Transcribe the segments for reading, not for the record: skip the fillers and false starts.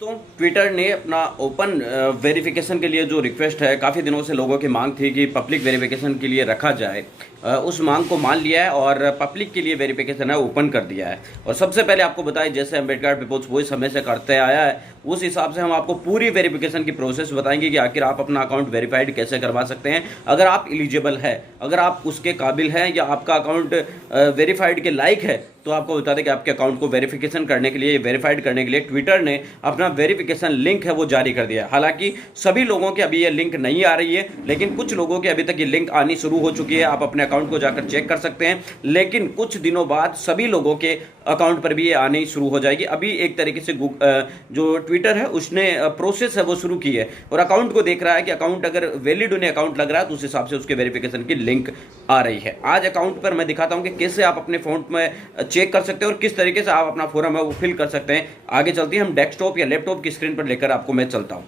तो ट्विटर ने अपना ओपन वेरिफिकेशन के लिए जो रिक्वेस्ट है, काफ़ी दिनों से लोगों की मांग थी कि पब्लिक वेरिफिकेशन के लिए रखा जाए, उस मांग को मान लिया है और पब्लिक के लिए वेरिफिकेशन है ओपन कर दिया है। और सबसे पहले आपको बताएं, जैसे अम्बेडकर पीपल्स वॉइस समय से करते आया है, उस हिसाब से हम आपको पूरी वेरिफिकेशन की प्रोसेस बताएंगे कि आखिर आप अपना अकाउंट वेरीफाइड कैसे करवा सकते हैं। अगर आप एलिजिबल है, अगर आप उसके काबिल हैं या आपका अकाउंट वेरीफाइड के लायक है, तो आपको बता दें कि आपके अकाउंट को वेरिफिकेशन करने के लिए, वेरीफाइड करने के लिए ट्विटर ने अपना वेरिफिकेशन लिंक है वो जारी कर दिया है। हालांकि सभी लोगों के अभी ये लिंक नहीं आ रही है, लेकिन कुछ लोगों के अभी तक ये लिंक आनी शुरू हो चुकी है। आप अपने अकाउंट को जाकर चेक कर सकते हैं, लेकिन कुछ दिनों बाद सभी लोगों के अकाउंट पर भी ये आनी शुरू हो जाएगी। अभी एक तरीके से जो ट्विटर है उसने प्रोसेस है वो शुरू की है और अकाउंट को देख रहा है कि अकाउंट अगर वैलिड उन्हें अकाउंट लग रहा है तो उस हिसाब से उसके वेरिफिकेशन की लिंक आ रही है। आज अकाउंट पर मैं दिखाता हूं कि कैसे आप अपने फोन में चेक कर सकते हैं और किस तरीके से आप अपना फॉर्म है वो फिल कर सकते हैं। आगे चलते हैं, हम डेस्कटॉप या लैपटॉप की स्क्रीन पर लेकर आपको मैं चलता हूं।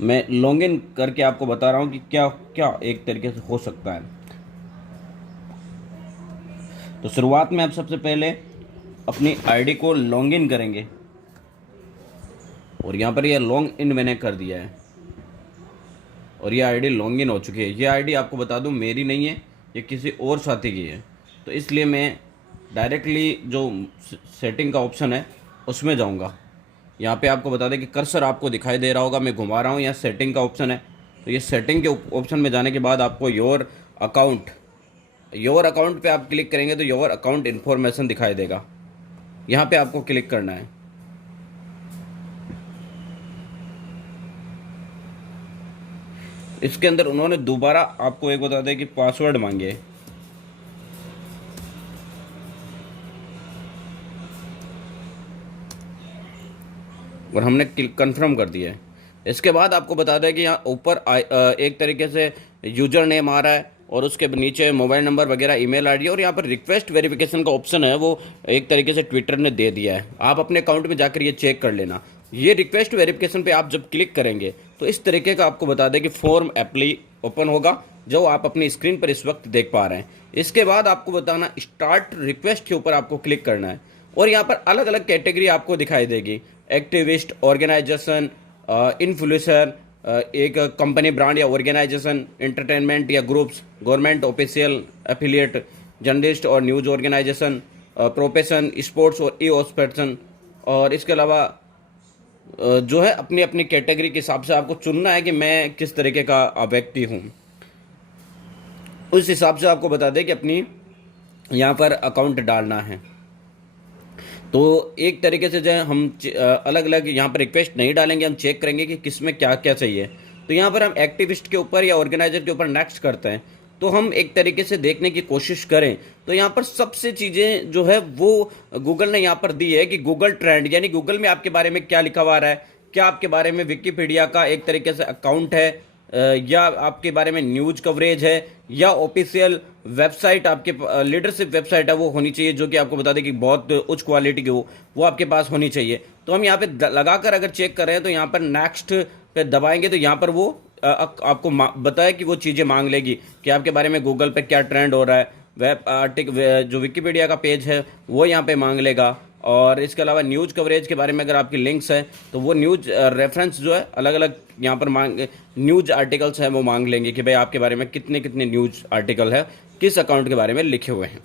मैं लॉग इन करके आपको बता रहा हूं कि क्या क्या एक तरीके से हो सकता है। तो शुरुआत में आप सबसे पहले अपनी आईडी को लॉग इन करेंगे और यहाँ पर यह लॉग इन मैंने कर दिया है और ये आईडी लॉग इन हो चुकी है। ये आईडी आपको बता दूं मेरी नहीं है, ये किसी और साथी की है। तो इसलिए मैं डायरेक्टली जो सेटिंग का ऑप्शन है उसमें जाऊंगा। यहाँ पे आपको बता दें कि कर्सर आपको दिखाई दे रहा होगा, मैं घुमा रहा हूँ, यहाँ सेटिंग का ऑप्शन है। तो ये सेटिंग के ऑप्शन में जाने के बाद आपको योर अकाउंट पे आप क्लिक करेंगे तो योर अकाउंट इन्फॉर्मेशन दिखाई देगा। यहाँ पे आपको क्लिक करना है। इसके अंदर उन्होंने दोबारा आपको एक बता दें कि पासवर्ड मांगे, और हमने कंफर्म कर दिया है। इसके बाद आपको बता दें कि यहाँ ऊपर एक तरीके से यूजर नेम आ रहा है और उसके नीचे मोबाइल नंबर वगैरह, ईमेल आईडी, और यहाँ पर रिक्वेस्ट वेरिफिकेशन का ऑप्शन है वो एक तरीके से ट्विटर ने दे दिया है। आप अपने अकाउंट में जाकर ये चेक कर लेना। ये रिक्वेस्ट वेरिफिकेशन पे आप जब क्लिक करेंगे तो इस तरीके का आपको बता दें कि फॉर्म एप्ली ओपन होगा, जो आप अपनी स्क्रीन पर इस वक्त देख पा रहे हैं। इसके बाद आपको बताना स्टार्ट रिक्वेस्ट के ऊपर आपको क्लिक करना है और यहाँ पर अलग अलग कैटेगरी आपको दिखाई देगी। एक्टिविस्ट, ऑर्गेनाइजेशन, इन्फ्लुएंसर, एक कंपनी, ब्रांड या ऑर्गेनाइजेशन, एंटरटेनमेंट या groups, government official, affiliate, journalist और न्यूज ऑर्गेनाइजेशन, प्रोफेशन, स्पोर्ट्स और ई पर्सन। और इसके अलावा जो है अपनी अपनी कैटेगरी के हिसाब से आपको चुनना है कि मैं किस तरीके का व्यक्ति हूँ। उस हिसाब से आपको बता दें कि अपनी यहाँ पर अकाउंट डालना है। तो एक तरीके से जो है हम अलग अलग यहाँ पर रिक्वेस्ट नहीं डालेंगे, हम चेक करेंगे कि किस में क्या क्या चाहिए। तो यहाँ पर हम एक्टिविस्ट के ऊपर या ऑर्गेनाइजर के ऊपर नेक्स्ट करते हैं। तो हम एक तरीके से देखने की कोशिश करें तो यहाँ पर सबसे चीज़ें जो है वो गूगल ने यहाँ पर दी है कि गूगल ट्रेंड, यानी गूगल में आपके बारे में क्या लिखा हुआ है, क्या आपके बारे में विकिपीडिया का एक तरीके से अकाउंट है, या आपके बारे में न्यूज कवरेज है, या ऑफिशियल वेबसाइट, आपके लीडरशिप वेबसाइट है वो होनी चाहिए, जो कि आपको बता दें कि बहुत उच्च क्वालिटी की हो, वो आपके पास होनी चाहिए। तो हम यहाँ पे लगाकर अगर चेक कर रहे हैं तो यहाँ पर नेक्स्ट पे दबाएंगे तो यहाँ पर वो आपको बताए कि वो चीज़ें मांग लेगी कि आपके बारे में गूगल पे क्या ट्रेंड हो रहा है। वेब आर्टिकल, जो विकिपीडिया का पेज है वो यहाँ पे मांग लेगा। और इसके अलावा न्यूज़ कवरेज के बारे में अगर आपकी लिंक्स हैं तो वो न्यूज़ रेफरेंस जो है अलग अलग यहाँ पर न्यूज़ आर्टिकल्स हैं वो मांग लेंगे कि भाई आपके बारे में कितने कितने न्यूज़ आर्टिकल है, किस अकाउंट के बारे में लिखे हुए हैं।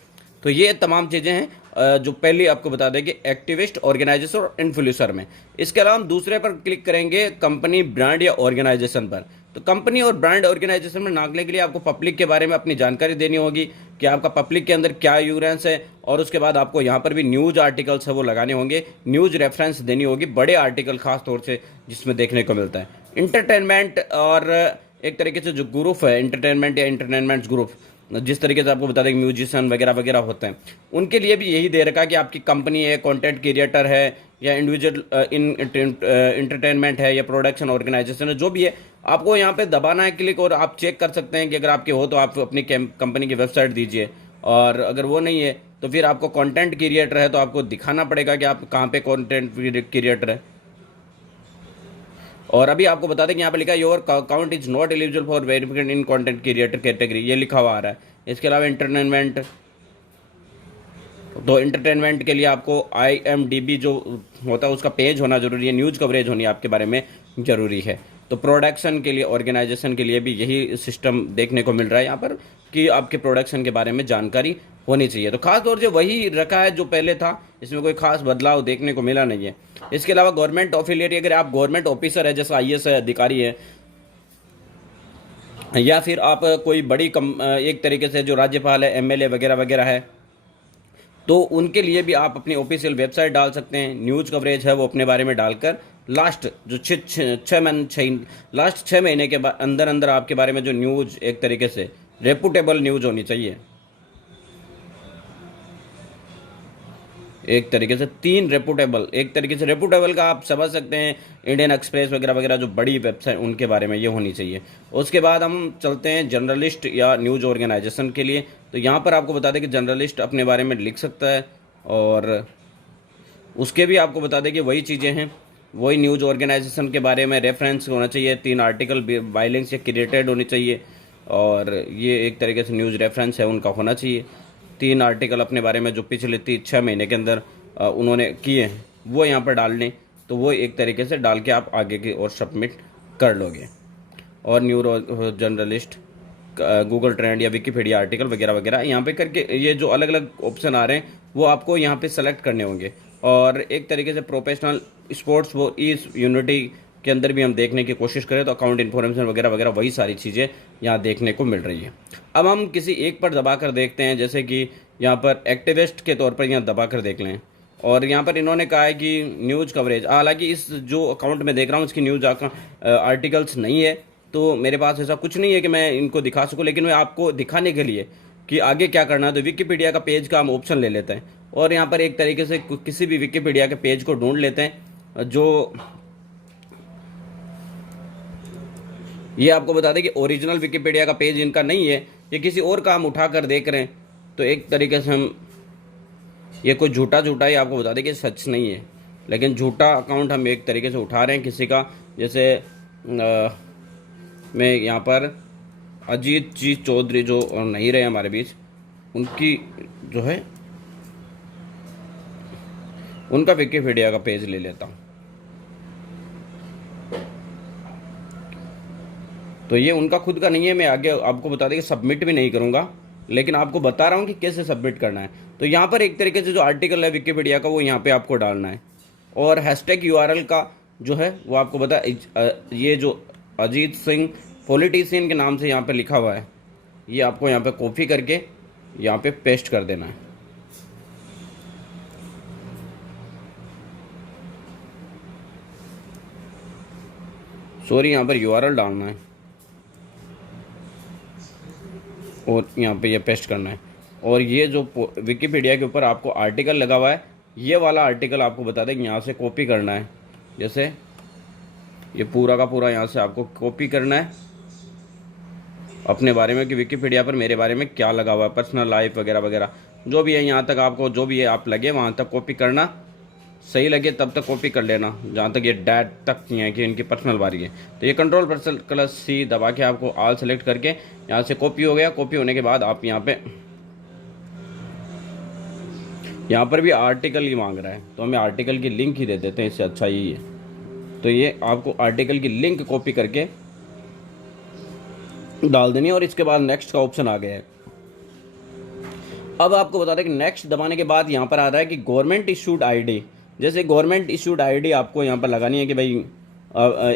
तो ये तमाम चीज़ें हैं जो पहले आपको बता दें कि एक्टिविस्ट, ऑर्गेनाइजेशन और इन्फ्लुएंसर में। इसके अलावा हम दूसरे पर क्लिक करेंगे, कंपनी, ब्रांड या ऑर्गेनाइजेशन पर। तो कंपनी और ब्रांड ऑर्गेनाइजेशन में नागने के लिए आपको पब्लिक के बारे में अपनी जानकारी देनी होगी कि आपका पब्लिक के अंदर क्या यूरेंस है, और उसके बाद आपको यहाँ पर भी न्यूज़ आर्टिकल्स है वो लगाने होंगे, न्यूज़ रेफरेंस देनी होगी, बड़े आर्टिकल खास तौर से जिसमें देखने को मिलता है। इंटरटेनमेंट और एक तरीके से जो ग्रुप है, एंटरटेनमेंट या एंटरटेनमेंट ग्रुप, जिस तरीके से आपको बता दें म्यूजिशियन वगैरह वगैरह होते हैं, उनके लिए भी यही दे रखा है कि आपकी कंपनी है, कंटेंट क्रिएटर है, या इंडिविजुअल इन एंटरटेनमेंट है, या प्रोडक्शन ऑर्गेनाइजेशन है, जो भी है आपको यहाँ पे दबाना है क्लिक, और आप चेक कर सकते हैं कि अगर आपके हो तो आप अपनी कंपनी की वेबसाइट दीजिए, और अगर वो नहीं है तो फिर आपको कंटेंट क्रिएटर है तो आपको दिखाना पड़ेगा कि आप कहाँ पे कंटेंट क्रिएटर है। और अभी आपको बता दें कि यहाँ पे लिखा है your account is not eligible for verification in content creator category, ये लिखा हुआ आ रहा है। इसके अलावा इंटरटेनमेंट, तो इंटरटेनमेंट के लिए आपको IMDb जो होता है उसका पेज होना ज़रूरी है, न्यूज़ कवरेज होनी आपके बारे में ज़रूरी है। तो प्रोडक्शन के लिए, ऑर्गेनाइजेशन के लिए भी यही सिस्टम देखने को मिल रहा है यहाँ पर कि आपके प्रोडक्शन के बारे में जानकारी होनी चाहिए। तो खास तौर से वही रखा है जो पहले था, इसमें कोई खास बदलाव देखने को मिला नहीं है। इसके अलावा गवर्नमेंट अफिलिएट, अगर आप गवर्नमेंट ऑफिसर है जैसे IAS अधिकारी है, या फिर आप कोई बड़ी एक तरीके से जो राज्यपाल है, MLA वगैरह वगैरह है, तो उनके लिए भी आप अपनी ऑफिशियल वेबसाइट डाल सकते हैं। न्यूज़ कवरेज है वो अपने बारे में डालकर लास्ट जो लास्ट 6 महीने के अंदर अंदर आपके बारे में जो न्यूज़ एक तरीके से रेपुटेबल न्यूज़ होनी चाहिए। एक तरीके से 3 रेपुटेबल, एक तरीके से रेपुटेबल का आप समझ सकते हैं इंडियन एक्सप्रेस वगैरह वगैरह जो बड़ी वेबसाइट, उनके बारे में ये होनी चाहिए। उसके बाद हम चलते हैं जर्नलिस्ट या न्यूज़ ऑर्गेनाइजेशन के लिए। तो यहाँ पर आपको बता दें कि जर्नलिस्ट अपने बारे में लिख सकता है, और उसके भी आपको बता दें कि वही चीज़ें हैं, वही न्यूज़ ऑर्गेनाइजेशन के बारे में रेफरेंस होना चाहिए, 3 आर्टिकल बाइलिंग से क्रिएटेड होनी चाहिए, और ये एक तरीके से न्यूज़ रेफरेंस है उनका होना चाहिए। 3 आर्टिकल अपने बारे में जो पिछले 6 महीने के अंदर उन्होंने किए हैं वो यहाँ पर डाल लें, तो वो एक तरीके से डाल के आप आगे की ओर सबमिट कर लोगे। और न्यूरो जर्नलिस्ट, गूगल ट्रेंड या विकीपीडिया आर्टिकल वगैरह वगैरह यहाँ पे करके ये जो अलग अलग ऑप्शन आ रहे हैं वो आपको यहाँ पे सेलेक्ट करने होंगे। और एक तरीके से प्रोफेशनल स्पोर्ट्स, वो इस यूनिटी के अंदर भी हम देखने की कोशिश करें तो अकाउंट इन्फॉर्मेशन वगैरह वगैरह वही सारी चीज़ें यहाँ देखने को मिल रही है। अब हम किसी एक पर दबा कर देखते हैं, जैसे कि यहाँ पर एक्टिविस्ट के तौर पर यहाँ दबा कर देख लें, और यहाँ पर इन्होंने कहा है कि न्यूज़ कवरेज, हालांकि इस जो अकाउंट में देख रहा हूँ इसकी न्यूज़ आर्टिकल्स नहीं है, तो मेरे पास ऐसा कुछ नहीं है कि मैं इनको दिखा सकूँ, लेकिन मैं आपको दिखाने के लिए कि आगे क्या करना है तो विकीपीडिया का पेज का हम ऑप्शन ले लेते हैं, और यहाँ पर एक तरीके से किसी भी विकीपीडिया के पेज को ढूंढ लेते हैं। जो ये आपको बता दें कि ओरिजिनल विकीपीडिया का पेज इनका नहीं है, ये किसी और का हम उठा कर देख रहे हैं, तो एक तरीके से हम ये कोई झूठा झूठा ही आपको बता दें कि सच नहीं है, लेकिन झूठा अकाउंट हम एक तरीके से उठा रहे हैं किसी का। जैसे मैं यहाँ पर अजीत जी चौधरी जो नहीं रहे हमारे बीच, उनकी जो है उनका विकीपीडिया का पेज ले लेता हूँ। तो ये उनका खुद का नहीं है, मैं आगे आपको बता दें कि सबमिट भी नहीं करूँगा, लेकिन आपको बता रहा हूँ कि कैसे सबमिट करना है। तो यहाँ पर एक तरीके से जो आर्टिकल है विकीपीडिया का वो यहाँ पे आपको डालना है, और हैशटैग URL का जो है वो आपको बता, ये जो अजीत सिंह पॉलिटिशियन के नाम से यहाँ पे लिखा हुआ है, ये आपको यहाँ पे कॉपी करके यहाँ पे पेस्ट कर देना है। सॉरी, यहाँ पर URL डालना है और यहाँ पे ये पेस्ट करना है। और ये जो विकीपीडिया के ऊपर आपको आर्टिकल लगा हुआ है, ये वाला आर्टिकल आपको बता दें कि यहाँ से कॉपी करना है। जैसे ये पूरा का पूरा यहाँ से आपको कॉपी करना है अपने बारे में, कि विकीपीडिया पर मेरे बारे में क्या लगा हुआ है, पर्सनल लाइफ वगैरह वगैरह जो भी है, यहाँ तक आपको जो भी है आप लगे वहाँ तक कॉपी करना, सही लगे तब तक कॉपी कर लेना, जहाँ तक ये डैट तक नहीं है कि इनकी पर्सनल बारी है। तो ये Ctrl+C दबा के आपको ऑल सेलेक्ट करके यहाँ से कॉपी हो गया। कॉपी होने के बाद आप यहाँ पर भी आर्टिकल ही मांग रहा है, तो हमें आर्टिकल की लिंक ही दे देते हैं, इससे अच्छा यही है। तो ये आपको आर्टिकल की लिंक कॉपी करके डाल देनी है, और इसके बाद नेक्स्ट का ऑप्शन आ गया है। अब आपको बता दें कि नेक्स्ट दबाने के बाद यहाँ पर आ रहा है कि गवर्नमेंट इशूड ID। जैसे गवर्नमेंट इशूड ID आपको यहाँ पर लगानी है कि भाई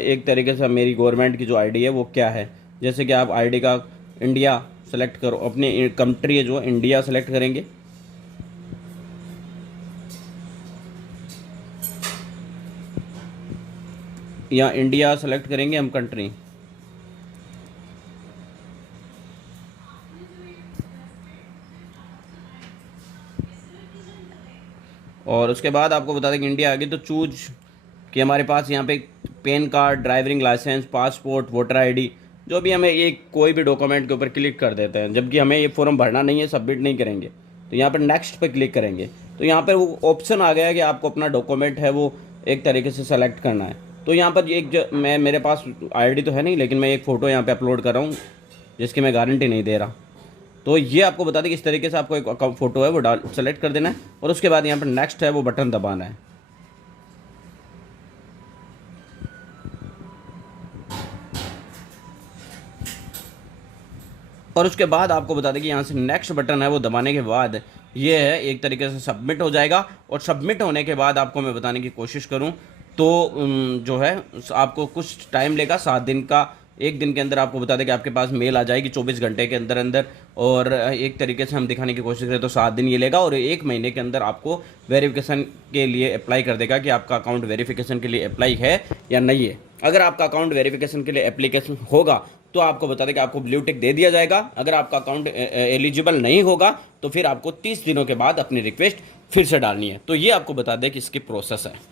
एक तरीके से मेरी गवर्नमेंट की जो ID है वो क्या है। जैसे कि आप ID का इंडिया सेलेक्ट करो, अपनी कंट्री है जो इंडिया सेलेक्ट करेंगे, या इंडिया सेलेक्ट करेंगे हम कंट्री, और उसके बाद आपको बता दें कि इंडिया आ गई तो चूज कि हमारे पास यहाँ पे PAN card, driving licence, passport, voter ID, जो भी हमें एक कोई भी डॉक्यूमेंट के ऊपर क्लिक कर देते हैं, जबकि हमें ये फॉर्म भरना नहीं है, सबमिट नहीं करेंगे। तो यहाँ पर नेक्स्ट पे क्लिक करेंगे तो यहाँ पर वो ऑप्शन आ गया है कि आपको अपना डॉक्यूमेंट है वो एक तरीके से सेलेक्ट करना है। तो यहाँ पर एक जो मेरे पास ID तो है नहीं, लेकिन मैं एक फ़ोटो यहाँ पर अपलोड कर रहा हूँ जिसकी मैं गारंटी नहीं दे रहा। तो ये आपको बता दें कि इस तरीके से आपको एक अकाउंट फ़ोटो है वो डाल सेलेक्ट कर देना है और उसके बाद यहाँ पर नेक्स्ट है वो बटन दबाना है। और उसके बाद आपको बता दें कि यहाँ से नेक्स्ट बटन है वो दबाने के बाद ये है एक तरीके से सबमिट हो जाएगा। और सबमिट होने के बाद आपको मैं बताने की कोशिश करूँ तो जो है आपको कुछ टाइम लेगा, 7 दिन का, 1 दिन के अंदर आपको बता दें कि आपके पास मेल आ जाएगी 24 घंटे के अंदर अंदर। और एक तरीके से हम दिखाने की कोशिश करें तो 7 दिन ये लेगा और 1 महीने के अंदर आपको वेरिफिकेशन के लिए अप्लाई कर देगा कि आपका अकाउंट वेरिफिकेशन के लिए अप्लाई है या नहीं है। अगर आपका अकाउंट वेरिफिकेशन के लिए एप्लीकेशन होगा तो आपको बता दें कि आपको ब्लू टिक दे दिया जाएगा। अगर आपका अकाउंट एलिजिबल नहीं होगा तो फिर आपको 30 दिनों के बाद अपनी रिक्वेस्ट फिर से डालनी है। तो ये आपको बता दें कि इसकी प्रोसेस है।